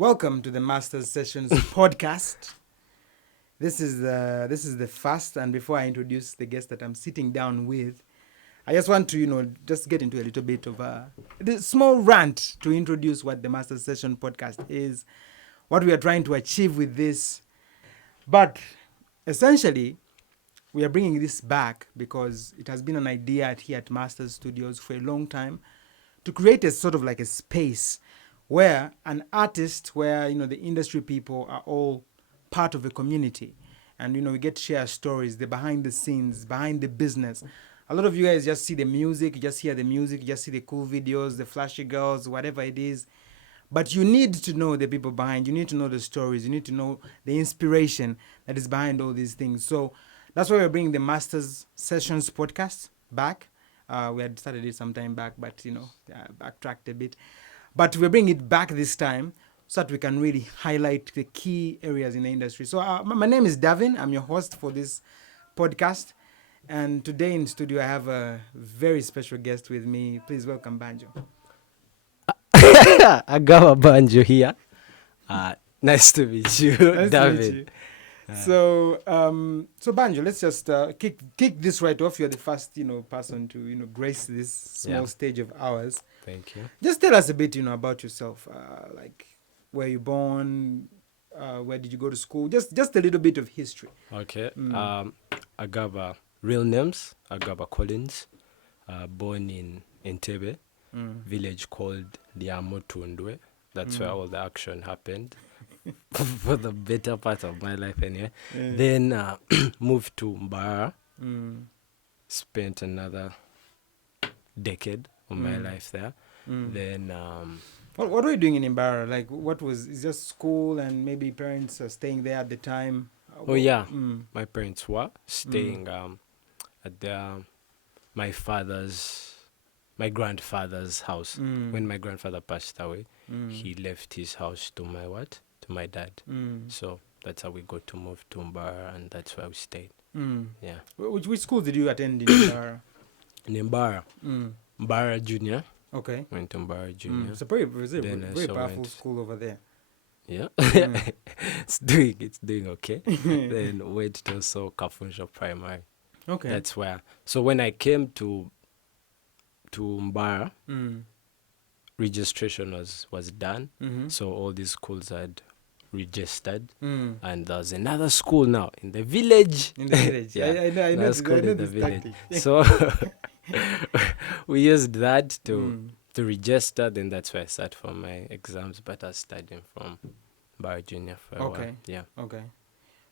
Welcome to the Masters Sessions podcast. This is the first, and before I introduce the guest that I'm sitting down with, I just want to, just get into a little bit of a small rant to introduce what the Masters Session podcast is, what we are trying to achieve with this. But essentially, we are bringing this back because it has been an idea here at Masters Studios for a long time to create a sort of like a space where an artist, where, the industry people are all part of a community. And, we get to share stories, the behind the scenes, behind the business. A lot of you guys just see the music, you just hear the music, you just see the cool videos, the flashy girls, whatever it is. But you need to know the people behind, you need to know the stories, you need to know the inspiration that is behind all these things. So that's why we're bringing the Masters Sessions podcast back. We had started it some time back, but, backtracked a bit. But we're bringing it back this time so that we can really highlight the key areas in the industry. So my name is Davin. I'm your host for this podcast. And today in studio, I have a very special guest with me. Please welcome Banjo. I got a Banjo here. Nice to meet you, Nice David. to meet you. So Banjo, let's just kick this right off. You're the first, person to, grace this small stage of ours. Thank you. Just tell us a bit, about yourself. Like, where you born? Where did you go to school? Just a little bit of history. Okay. Agaba real names. Agaba Collins. Born in Entebbe, village called Liamotundwe. That's where all the action happened. For the better part of my life anyway. Then moved to Mbara. Spent another decade of my life there. Then What were you doing in Imbara? Like, is just school and maybe parents staying there at the time? My parents were staying at my grandfather's house. When my grandfather passed away, he left his house to my dad. So that's how we got to move to Mbara, and that's where we stayed. Yeah. Which school did you attend in Imbara? In Mbara, Mbara Junior. Okay. Went to Mbara Junior. It's a very powerful school over there. Yeah. It's doing okay. Then went to also Kafunjo Primary. Okay. That's where. So when I came to Mbara, registration was done. So all these schools had registered, and there's another school now in the village. In the village, yeah, I know school in the this village. tactic. So we used that to register. Then that's where I sat for my exams. But I was studying from Mbara Junior for a while. Yeah. Okay.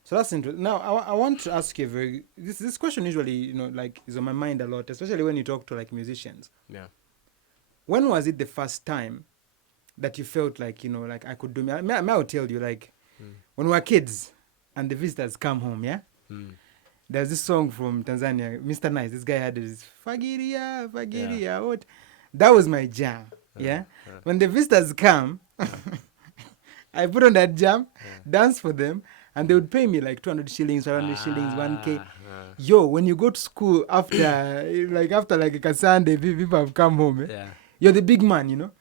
So that's interesting. Now I want to ask you this question usually is on my mind a lot, especially when you talk to like musicians. Yeah. When was it the first time that you felt like, like I could do me? I'll tell you, like, when we were kids and the visitors come home, yeah? There's this song from Tanzania, Mr. Nice. This guy had this, Fagiria, what? That was my jam, yeah? When the visitors come, I put on that jam, dance for them, and they would pay me like 200 shillings, 500 shillings, 1K. Yo, when you go to school after like a Sunday, people have come home, you're the big man,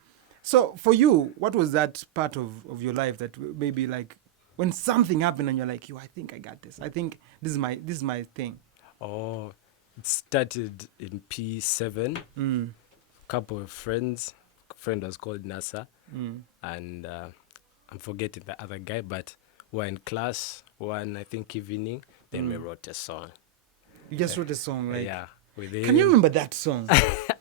So for you, what was that part of your life that maybe like when something happened and you're like, I think I got this. I think this is my thing. Oh, it started in P7. Couple of friends. Friend was called Nasa, and I'm forgetting the other guy, but we're in class one, I think, evening. Then we wrote a song. You just wrote a song, like yeah. Can you remember that song?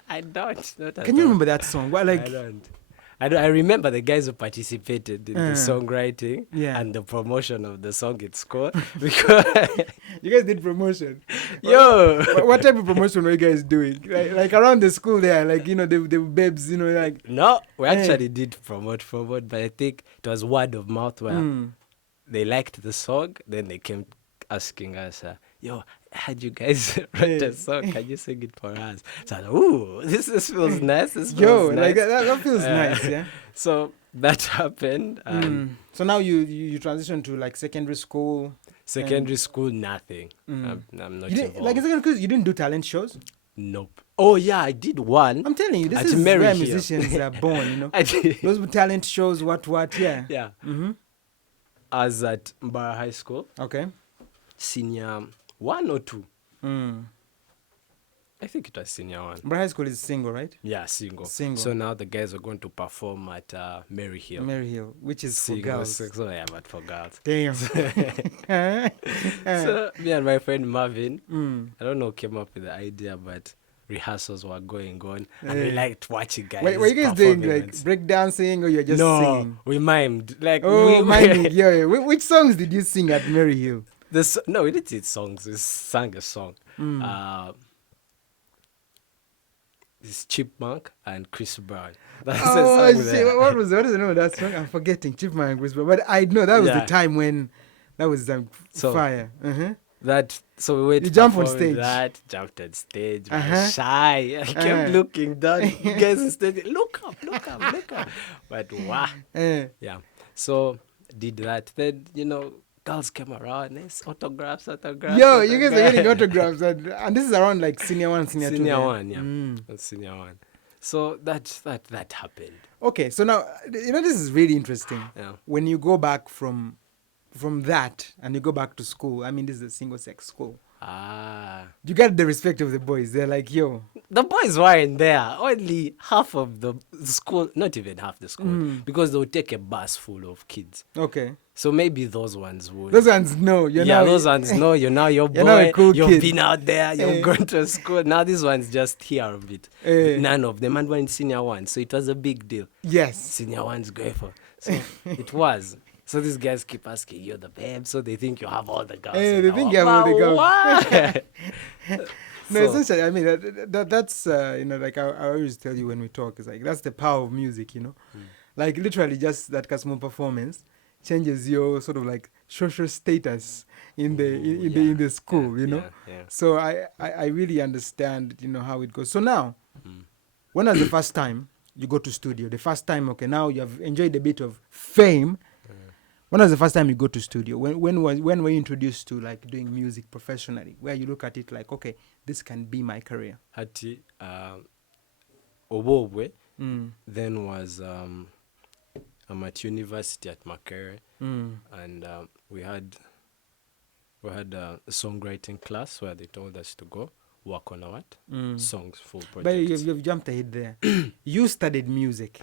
I don't. Can you remember that song? Well, like I don't. I remember the guys who participated in the songwriting and the promotion of the song in school. Because you guys did promotion. Yo, what type of promotion were you guys doing? Like around the school there, like the babes, like. No, we actually did promote, but I think it was word of mouth where they liked the song. Then they came asking us, "Yo, I heard you guys wrote a song. Can you sing it for us?" So I was like, "Ooh, this feels nice. This feels nice. Like that feels nice, yeah." So that happened. So now you transition to like secondary school. Secondary school, nothing. I'm not You involved. like because you didn't do talent shows. Nope. Oh yeah, I did one. I'm telling you, this At is Mary where Hill. musicians are born, you know. I did. Those talent shows, what, yeah. Yeah. Mm-hmm. I was at Mbara High School, Okay. senior 1 or 2. Mm. I think it was senior 1. But high school is single, right? Yeah, single. Single. So now the guys are going to perform at Mary Hill. Mary Hill, which is for Single, girls. so yeah, but for girls. Damn. So me and my friend Marvin, Mm. I don't know, came up with the idea, but rehearsals were going on, and we liked watching guys. Were you guys doing performing like and break dancing or you're just no, singing? we mimed. Like Oh, we miming. Yeah. Which songs did you sing at Mary Hill? No, we didn't sing songs. We sang a song. This Chipmunk and Chris Brown. That's Oh, a song shit. there. What is the name of that song? I'm forgetting. Chipmunk and Chris Brown. But I know that was the Yeah. time when that was So- fire. Uh-huh. So we went You to jump on perform stage. That, jumped on stage. Uh-huh. Was shy. I kept looking down. You guys instead, look up. But wow. Yeah. So did that. Then, girls came around. Yes, autographs. Yo, you guys are getting autographs. And this is around like senior 1, senior 2. Senior right? 1, yeah. That's senior 1. So that happened. Okay, so now, this is really interesting. Yeah. When you go back from that and you go back to school, I mean, this is a single-sex school. You get the respect of the boys. They're like, yo. The boys weren't there. Only half of the school, not even half the school, because they would take a bus full of kids. Okay. So maybe those ones would. Those ones know. Those ones know. You're now your boy. You're now a cool You've kid. been out there. You've gone to school. Now these ones just hear of it. None of them. And we're in senior 1. So it was a big deal. Yes. Senior 1's going for. So it was. So these guys keep asking, you're the babe. So they think you have all the girls. They think you have all the girls. What? No, essentially, I mean, that's, like I always tell you when we talk, it's like, that's the power of music, Like, literally, just that small performance changes your sort of like social status in the school, Yeah. So I really understand, how it goes. So now, when was the first time you go to studio? The first time, okay, now you have enjoyed a bit of fame. When was the first time you go to studio? When were you introduced to like doing music professionally, where you look at it like, okay, this can be my career? Hati Obobwe then was I'm at university at Makerere, and we had a songwriting class where they told us to go work on our songs, full projects. But you've jumped ahead there. You studied music.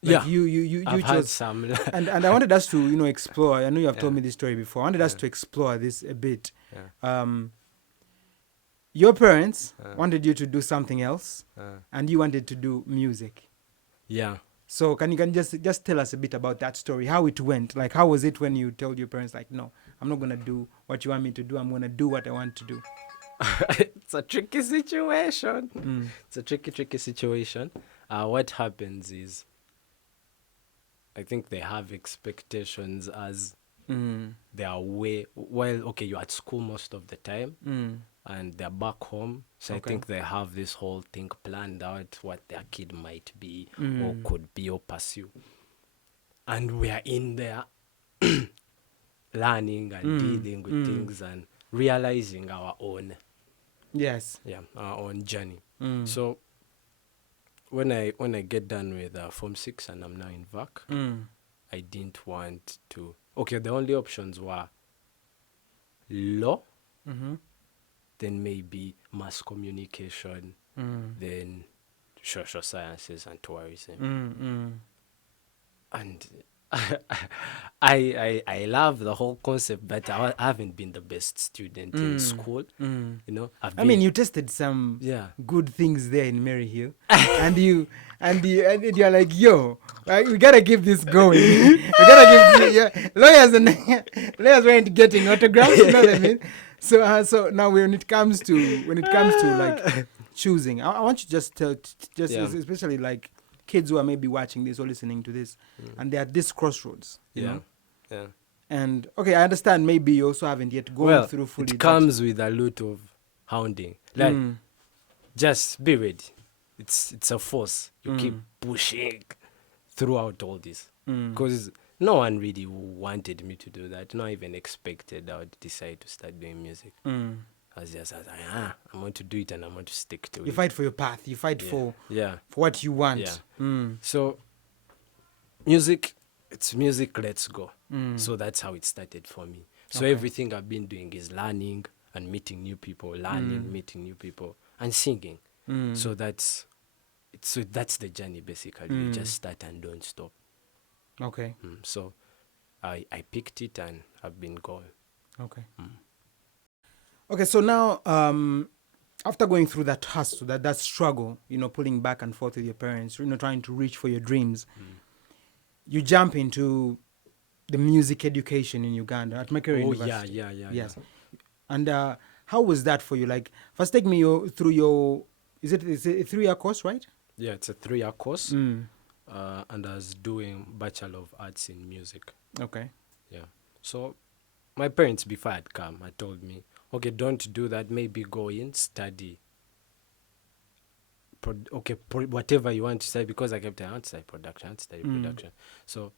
Like yeah, you I've had chose some. and I wanted us to explore. I know you have told me this story before. I wanted us to explore this a bit. Yeah. Your parents wanted you to do something else, and you wanted to do music. Yeah. So can you just tell us a bit about that story, how it went? Like, how was it when you told your parents, like, no, I'm not gonna do what you want me to do. I'm gonna do what I want to do. It's a tricky situation. It's a tricky situation. What happens is, I think they have expectations as they are way, well, okay, you're at school most of the time and they're back home. So I think they have this whole thing planned out, what their kid might be or could be or pursue. And we are in there learning and dealing with things and realizing our own, our own journey. So when I get done with Form 6 and I'm now in VAC, I didn't want to. Okay, the only options were law, then maybe mass communication, then social sciences and tourism. And I love the whole concept, but I haven't been the best student in school. I mean, you tested some good things there in Mary Hill, and you're like, yo, we gotta keep this going. We gotta give lawyers weren't getting autographs. You know what I mean? So now when it comes to like choosing, I want you to just tell, especially like kids who are maybe watching this or listening to this, and they're at this crossroads, you know? Yeah. And, okay, I understand maybe you also haven't yet gone through fully. It comes with a lot of hounding. Like, just be ready. It's a force. You keep pushing throughout all this. Because no one really wanted me to do that. Not even expected I would decide to start doing music. I was just like, I'm going to do it and I'm going to stick to it. You fight for your path. You fight for what you want. Yeah. So music, it's music, let's go. So that's how it started for me. So everything I've been doing is learning and meeting new people, meeting new people, and singing. So that's the journey, basically. You just start and don't stop. Okay. So I picked it and I've been going. Okay. Okay, so now after going through that hustle, that struggle, pulling back and forth with your parents, trying to reach for your dreams, you jump into the music education in Uganda at Makerere University. Yeah. Yes. And how was that for you? Like, first take me through your, is it a 3-year course, right? Yeah, it's a 3-year course. And I was doing Bachelor of Arts in Music. Okay. Yeah. So my parents, before I'd come, I told me, okay, don't do that. Maybe go in, study. Whatever you want to study, because I kept saying, I want to study production. So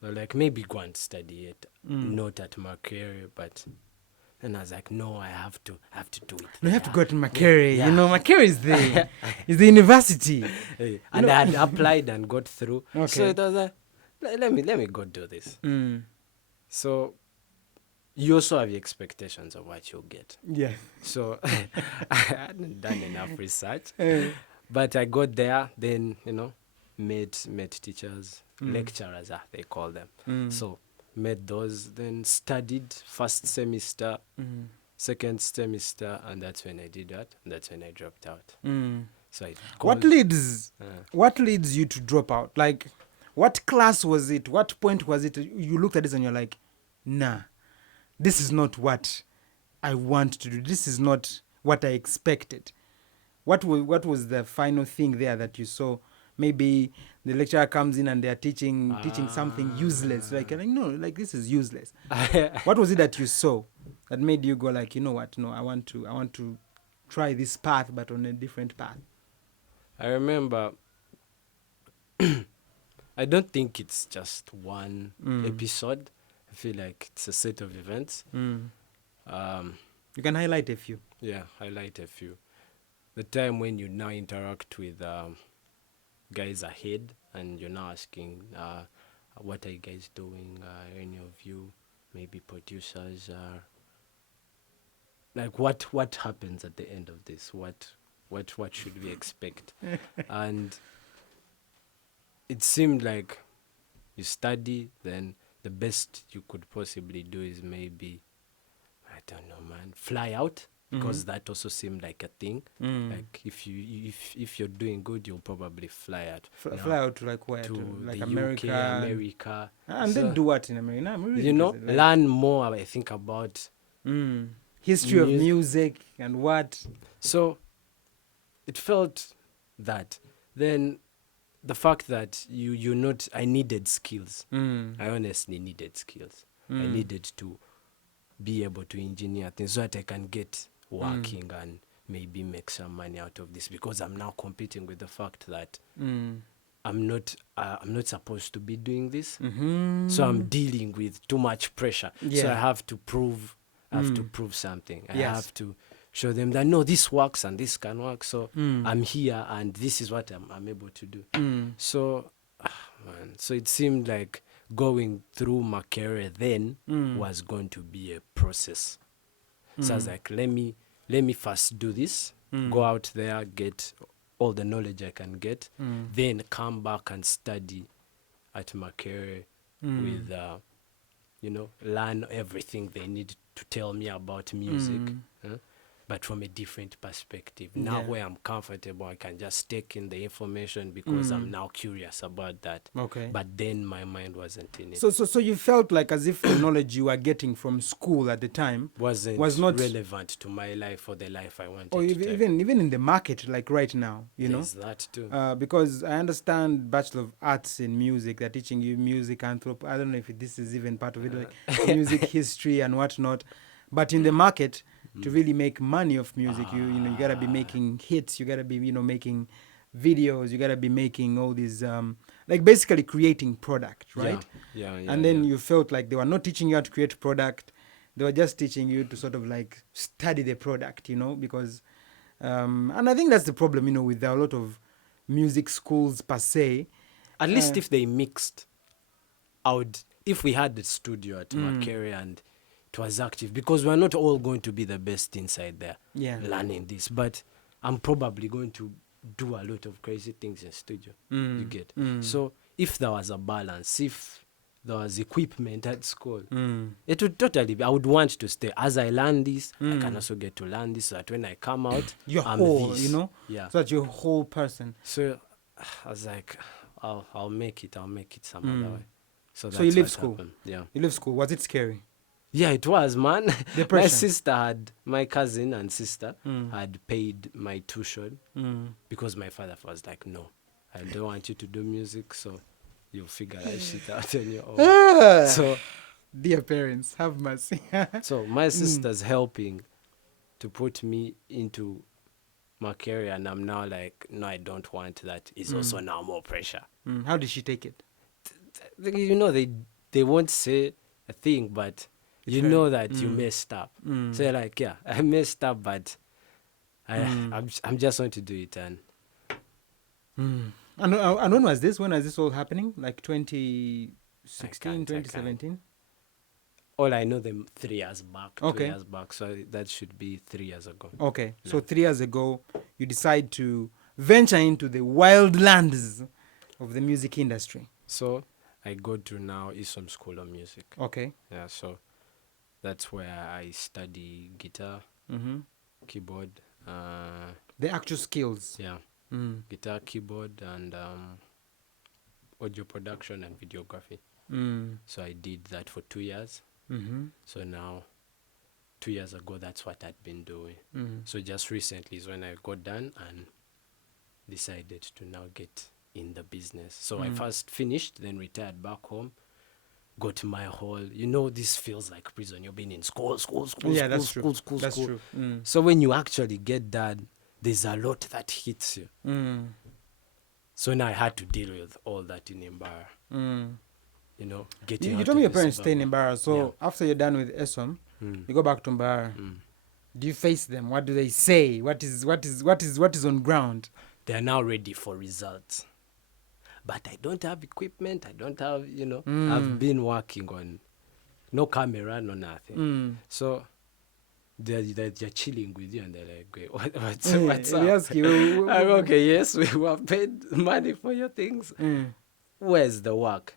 they're like, maybe go and study it, not at Makerere, but then I was like, no, I have to do it. No, you have to go to Makerere. Yeah. Makerere is the university. And I had applied and got through. Okay. So it was like, let me go do this. So you also have expectations of what you'll get. Yeah. So I hadn't done enough research. But I got there, then, met teachers, lecturers, they call them. So met those, then studied first semester, second semester, and that's when I did that. And that's when I dropped out. So what leads you to drop out? Like, what class was it? What point was it? You looked at this and you're like, nah, this is not what I want to do. This is not what I expected. What was the final thing there that you saw? Maybe the lecturer comes in and they're teaching something useless. Like, no, like this is useless. What was it that you saw that made you go like, you know what? No, I want to try this path, but on a different path. I remember. I don't think it's just one episode. I feel like it's a set of events. You can highlight a few. Yeah, highlight a few. The time when you now interact with guys ahead and you're now asking, what are you guys doing? Any of you, maybe producers, like what happens at the end of this? What should we expect? And it seemed like you study, then the best you could possibly do is maybe, I don't know, man, fly out. Because that also seemed like a thing. Like if you're doing good, you'll probably fly out. Fly out to like where? To like the America. UK, America. And then do what in America? Learn more, I think, about history of music and what. So it felt that. Then the fact that I needed skills. I honestly needed skills. I needed to be able to engineer things so that I can get working and maybe make some money out of this, because I'm now competing with the fact that I'm not supposed to be doing this. So I'm dealing with too much pressure. So I have to prove something. I have to show them that no, this works and this can work. So I'm here and this is what I'm able to do. So so it seemed like going through Makerere then was going to be a process. So I was like, let me first do this, go out there, get all the knowledge I can get, then come back and study at Makerere with, learn everything they need to tell me about music. But from a different perspective. Now where I'm comfortable, I can just take in the information because I'm now curious about that. Okay. But then my mind wasn't in it. So you felt like as if the knowledge you were getting from school at the time was not relevant to my life or the life I wanted or to even in the market, like right now, There's that too. Because I understand Bachelor of Arts in Music, they're teaching you music, I don't know if this is even part of it, like music history and whatnot. But in the market, to really make money of music, you gotta be making hits, you gotta be making videos, you gotta be making all these like basically creating product, right? Yeah. And then you felt like they were not teaching you how to create product, they were just teaching you to sort of like study the product, you know, because and I think that's the problem, you know, with a lot of music schools per se. At least if they mixed, if we had the studio at Makerere and it was active, because we're not all going to be the best inside there learning this, but I'm probably going to do a lot of crazy things in studio. You get? So if there was a balance, if there was equipment at school, it would totally be, I would want to stay. As I learn this, I can also get to learn this so that when I come out, You're I'm whole, this. you know? Yeah. So that you're a whole person. So I was like, I'll make it some other way. So So you that's leave what school? happened. Yeah. You left school. Was it scary? Yeah, it was, man. Depression. My cousin and sister had paid my tuition because my father was like, no, I don't want you to do music, so you'll figure that shit out on your own. So, dear parents, have mercy. so my sister's helping to put me into my career, and I'm now like, no, I don't want that. It's also now more pressure. How did she take it? You know, they won't say a thing, but you know that you messed up. So you're like, yeah, I messed up, but I'm just going to do it. And And when was this? When was this all happening? Like 2016, 2017? all I know them 3 years back, Okay. 2 years back. So that should be 3 years ago. Okay. So 3 years ago, you decide to venture into the wild lands of the music industry. So I go to now Isom School of Music. Okay. Yeah, so that's where I study guitar, keyboard, The actual skills. yeah, guitar, keyboard, and audio production and videography. So I did that for 2 years. So now, 2 years ago, that's what I'd been doing. So just recently is when I got done and decided to now get in the business. So I first finished, then retired back home, got my whole, you know, this feels like prison. You've been in school, Yeah, that's true. That's true. So when you actually get done, there's a lot that hits you. So now I had to deal with all that in Mbara. You know, getting You out told me of your the parents stay in suburb. Mbara. So after you're done with Esom, you go back to Mbara. Do you face them? What do they say? What is on ground? They are now ready for results. But I don't have equipment. I don't have, you know, I've been working on no camera, no nothing. So they're chilling with you and they're like, wait, what's They up? ask you, I'm okay, yes, we were paid money for your things. Where's the work?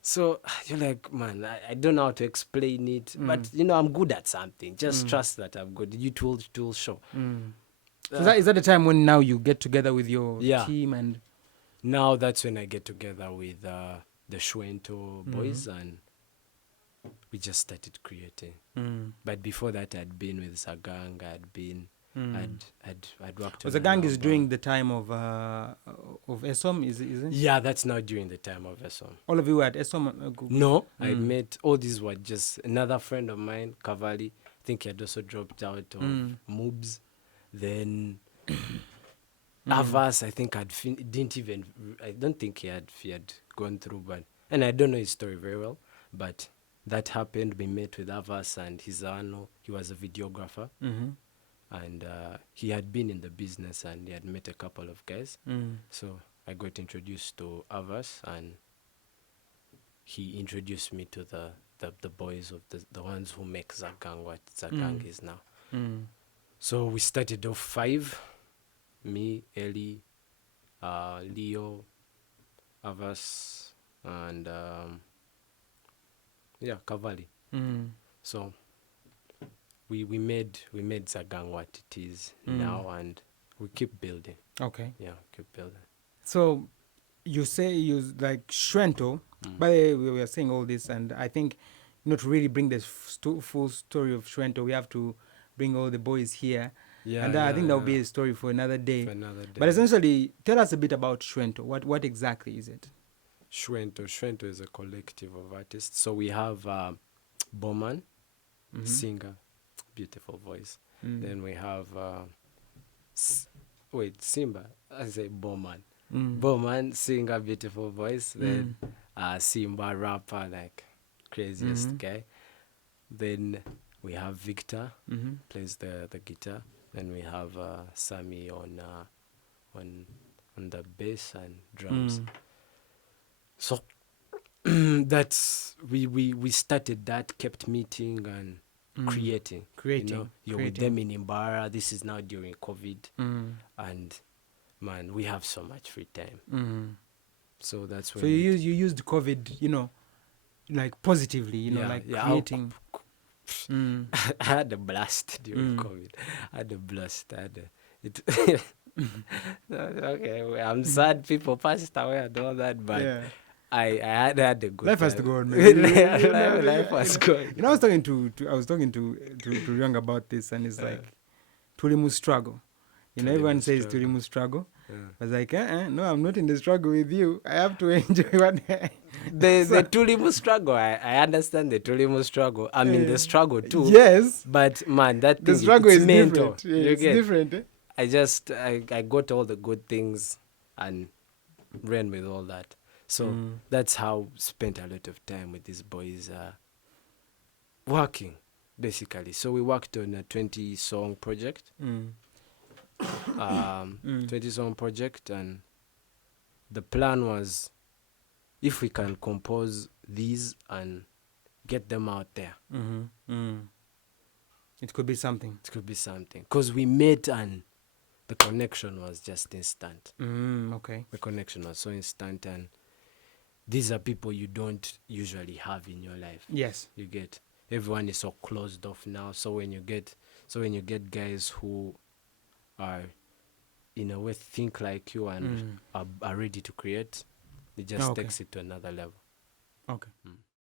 So you're like, man, I don't know how to explain it, but you know, I'm good at something. Just trust that I'm good. You will show. So is that the time when now you get together with your Yeah. team and Now that's when I get together with the Shwento boys and we just started creating. But before that, I'd been with Zagang. I'd worked. so the gang is during the time of Esom, is it? Yeah, that's now during the time of Esom. All of you were at Esom? No, I met, all these were just another friend of mine, Cavalli. I think he had also dropped out of Moobs. Then Avas, I think I don't think he had gone through, and I don't know his story very well, but that happened. We met with Avas and Hizano. He was a videographer. And he had been in the business and he had met a couple of guys. So I got introduced to Avas and he introduced me to the boys of the ones who make Zagang what Zagang is now. So we started off 5, me, Eli, Leo, Avas, and Cavalli. So we made Zagang what it is now, and we keep building. Okay. Yeah, keep building. So you say you like Shwento. By the way, we were saying all this, and I think not really bring the full story of Shwento. We have to bring all the boys here. Yeah, and I think that will be a story for another day. But essentially, tell us a bit about Shwento. What exactly is it? Shwento is a collective of artists. So we have Bowman, singer, beautiful voice. Then we have Simba. I say Bowman. Bowman, singer, beautiful voice. Then Simba, rapper, like craziest guy. Then we have Victor Mm-hmm. plays the guitar. Then we have Sammy on the bass and drums. So that's we started that, kept meeting and creating. You're with them in Imbara. This is now during COVID, and man, we have so much free time. So that's when So you used COVID, like positively, like creating. I had a blast during COVID. I had a blast. Okay, I'm sad people passed away and all that, but I had a good Life has time. to go on, man. Life was going. I was talking to Young about this, and it's like Tulimu struggle. Everyone says Tulimu struggle. I was like, no, I'm not in the struggle with you. I have to enjoy what the Tulimu struggle. I understand the Tulimu struggle. I'm in the struggle too. Yes. But man, that the thing, struggle it's is mental. different. Yeah, it's different. I got all the good things and ran with all that. So that's how I spent a lot of time with these boys working, basically. So we worked on a 20-song project. 20-song project, and the plan was if we can compose these and get them out there. It could be something. It could be something. Because we met and the connection was just instant. Okay. The connection was so instant, and these are people you don't usually have in your life. Yes. You get, everyone is so closed off now. So when you get guys who are in a way think like you and are ready to create, it just takes it to another level. Okay.